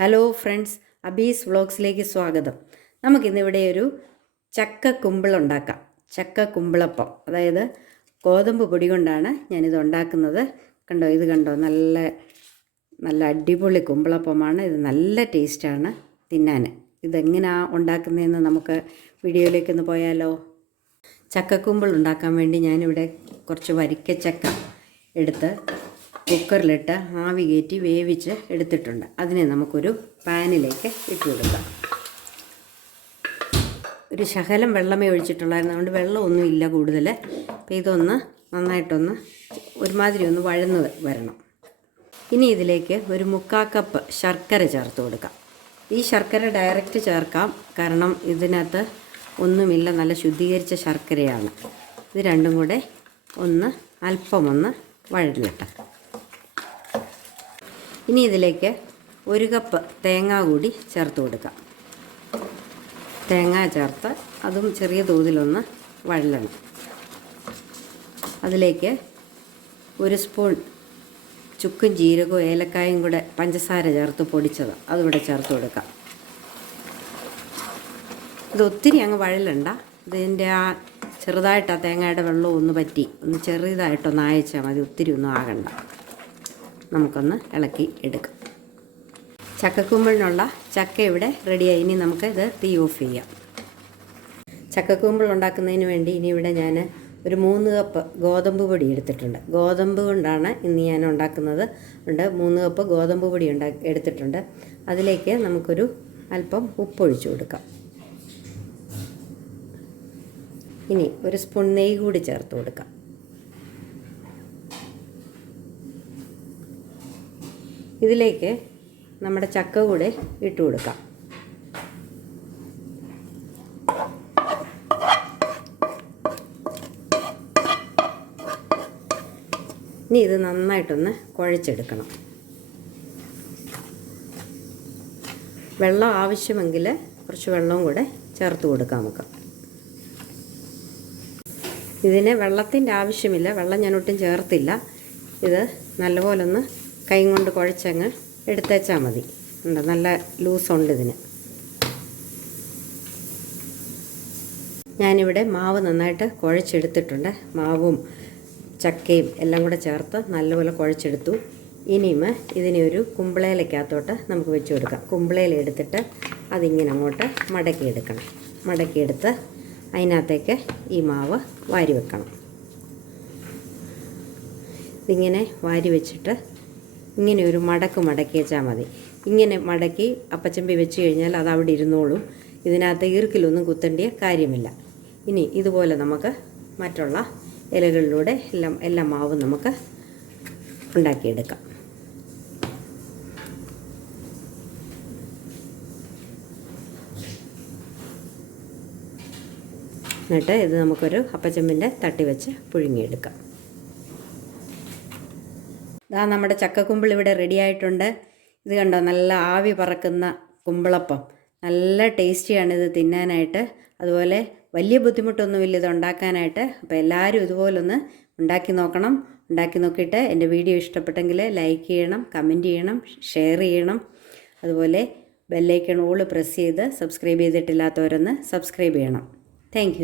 Hello friends, അബീസ് വ്ലോഗ്സിലേക്ക് സ്വാഗതം. നമുക്കിന്നിവിടെ ഒരു ചക്ക കുമ്പിളുണ്ടാക്കാം. ചക്ക കുമ്പിളപ്പം, അതായത് ഗോതമ്പ് പൊടി കൊണ്ടാണ് ഞാനിത് ഉണ്ടാക്കുന്നത്. കണ്ടോ, ഇത് കണ്ടോ, നല്ല നല്ല അടിപൊളി കുമ്പിളപ്പമാണ്. ഇത് നല്ല ടേസ്റ്റാണ് തിന്നാൻ. ഇതെങ്ങനെയാണ് ഉണ്ടാക്കുന്നതെന്ന് നമുക്ക് വീഡിയോയിലേക്കൊന്ന് പോയാലോ. ചക്കക്കുമ്പിൾ ഉണ്ടാക്കാൻ വേണ്ടി ഞാനിവിടെ കുറച്ച് വരിക്കച്ചക്ക എടുത്ത് കുക്കറിലിട്ട് ആവി കയറ്റി വേവിച്ച് എടുത്തിട്ടുണ്ട്. അതിനെ നമുക്കൊരു പാനിലേക്ക് ഇട്ട് കൊടുക്കാം. ഒരു ശകലം വെള്ളമേ ഒഴിച്ചിട്ടുള്ളായിരുന്നു, അതുകൊണ്ട് വെള്ളമൊന്നും ഇല്ല കൂടുതൽ. അപ്പോൾ ഇതൊന്ന് നന്നായിട്ടൊന്ന് ഒരുമാതിരി ഒന്ന് വഴന്ന് വരണം. ഇനി ഇതിലേക്ക് ഒരു 3/4 കപ്പ് ശർക്കര ചേർത്ത് കൊടുക്കാം. ഈ ശർക്കര ഡയറക്റ്റ് ചേർക്കാം, കാരണം ഇതിനകത്ത് ഒന്നുമില്ല, നല്ല ശുദ്ധീകരിച്ച ശർക്കരയാണ്. ഇത് രണ്ടും കൂടെ അല്പമൊന്ന് വഴലിട്ടാം. ഇനി ഇതിലേക്ക് 1 കപ്പ് തേങ്ങ കൂടി ചേർത്ത് കൊടുക്കാം. തേങ്ങ ചേർത്ത് അതും ചെറിയ തോതിലൊന്ന് വഴലണം. അതിലേക്ക് 1 സ്പൂൺ ചുക്കും ജീരകവും ഏലക്കായും കൂടെ പഞ്ചസാര ചേർത്ത് പൊടിച്ചത് അതുകൂടെ ചേർത്ത് കൊടുക്കാം. ഇത് ഒത്തിരി അങ്ങ് വഴലണ്ട. ഇതിൻ്റെ ചെറുതായിട്ട് തേങ്ങയുടെ വെള്ളം ഒന്ന് പറ്റി ചെറുതായിട്ടൊന്ന് അയച്ചാൽ മതി, ഒത്തിരി ഒന്നും ആകണ്ട. നമുക്കൊന്ന് ഇളക്കി എടുക്കാം. ചക്കക്കുമ്പിളിനുള്ള ചക്ക ഇവിടെ റെഡിയായി. ഇനി നമുക്ക് ഇത് തീ ഓഫ് ചെയ്യാം. ചക്കക്കുമ്പിൾ ഉണ്ടാക്കുന്നതിന് വേണ്ടി ഇനി ഇവിടെ ഞാൻ ഒരു 3 കപ്പ് ഗോതമ്പ് പൊടി എടുത്തിട്ടുണ്ട്. ഗോതമ്പ് കൊണ്ടാണ് ഇന്ന് ഞാൻ ഉണ്ടാക്കുന്നത്. 3 കപ്പ് ഗോതമ്പ് പൊടി എടുത്തിട്ടുണ്ട്. അതിലേക്ക് നമുക്കൊരു അല്പം ഉപ്പൊഴിച്ച് കൊടുക്കാം. ഇനി 1 സ്പൂൺ നെയ്യ് കൂടി ചേർത്ത് കൊടുക്കാം. ഇതിലേക്ക് നമ്മുടെ ചക്ക കൂടെ ഇട്ട് കൊടുക്കാം. ഇനി ഇത് നന്നായിട്ടൊന്ന് കുഴച്ചെടുക്കണം. വെള്ളം ആവശ്യമെങ്കിൽ കുറച്ച് വെള്ളവും കൂടെ ചേർത്ത് കൊടുക്കാം നമുക്ക്. ഇതിന് വെള്ളത്തിൻ്റെ ആവശ്യമില്ല, വെള്ളം ഞാൻ ഒട്ടും ചേർത്തില്ല. ഇത് നല്ലപോലെ ഒന്ന് കൈ കൊണ്ട് കുഴച്ചങ്ങ് എടുത്തേച്ചാൽ മതി. ഉണ്ട്, നല്ല ലൂസുണ്ട് ഇതിന്. ഞാനിവിടെ മാവ് നന്നായിട്ട് കുഴച്ചെടുത്തിട്ടുണ്ട്. മാവും ചക്കയും എല്ലാം കൂടെ ചേർത്ത് നല്ലപോലെ കുഴച്ചെടുത്തു. ഇനിയും ഇതിനെ ഒരു കുമ്പിളയിലേക്കകത്തോട്ട് നമുക്ക് വെച്ച് കൊടുക്കാം. കുമ്പിളയിൽ എടുത്തിട്ട് അതിങ്ങനെ അങ്ങോട്ട് മടക്കിയെടുക്കണം. മടക്കിയെടുത്ത് അതിനകത്തേക്ക് ഈ മാവ് വാരി വെക്കണം. ഇതിങ്ങനെ വാരി വെച്ചിട്ട് ഇങ്ങനെ ഒരു മടക്കി വെച്ചാൽ മതി. ഇങ്ങനെ മടക്കി അപ്പച്ചമ്പി വെച്ച് കഴിഞ്ഞാൽ അത് അവിടെ ഇരുന്നോളും. ഇതിനകത്ത് ഈർക്കിലൊന്നും കുത്തേണ്ട കാര്യമില്ല. ഇനി ഇതുപോലെ നമുക്ക് മറ്റുള്ള ഇലകളിലൂടെ എല്ലാ മാവും നമുക്ക് ഉണ്ടാക്കിയെടുക്കാം. എന്നിട്ട് ഇത് നമുക്കൊരു അപ്പച്ചമ്പിൻ്റെ തട്ടി വെച്ച് പുഴുങ്ങിയെടുക്കാം. ഇതാ നമ്മുടെ ചക്കക്കുമ്പിൾ ഇവിടെ റെഡി ആയിട്ടുണ്ട്. ഇത് കണ്ടോ, നല്ല ആവി പറക്കുന്ന കുമ്പിളപ്പം. നല്ല ടേസ്റ്റിയാണ് ഇത് തിന്നാനായിട്ട്. അതുപോലെ വലിയ ബുദ്ധിമുട്ടൊന്നുമില്ല ഇത് ഉണ്ടാക്കാനായിട്ട്. അപ്പോൾ എല്ലാവരും ഇതുപോലൊന്ന് ഉണ്ടാക്കി നോക്കണം. ഉണ്ടാക്കി നോക്കിയിട്ട് എൻ്റെ വീഡിയോ ഇഷ്ടപ്പെട്ടെങ്കിൽ ലൈക്ക് ചെയ്യണം, കമൻറ്റ് ചെയ്യണം, ഷെയർ ചെയ്യണം. അതുപോലെ ബെല്ലൈക്കൺ ഓൾ പ്രസ് ചെയ്ത് സബ്സ്ക്രൈബ് ചെയ്തിട്ടില്ലാത്തവരൊന്ന് സബ്സ്ക്രൈബ് ചെയ്യണം. താങ്ക്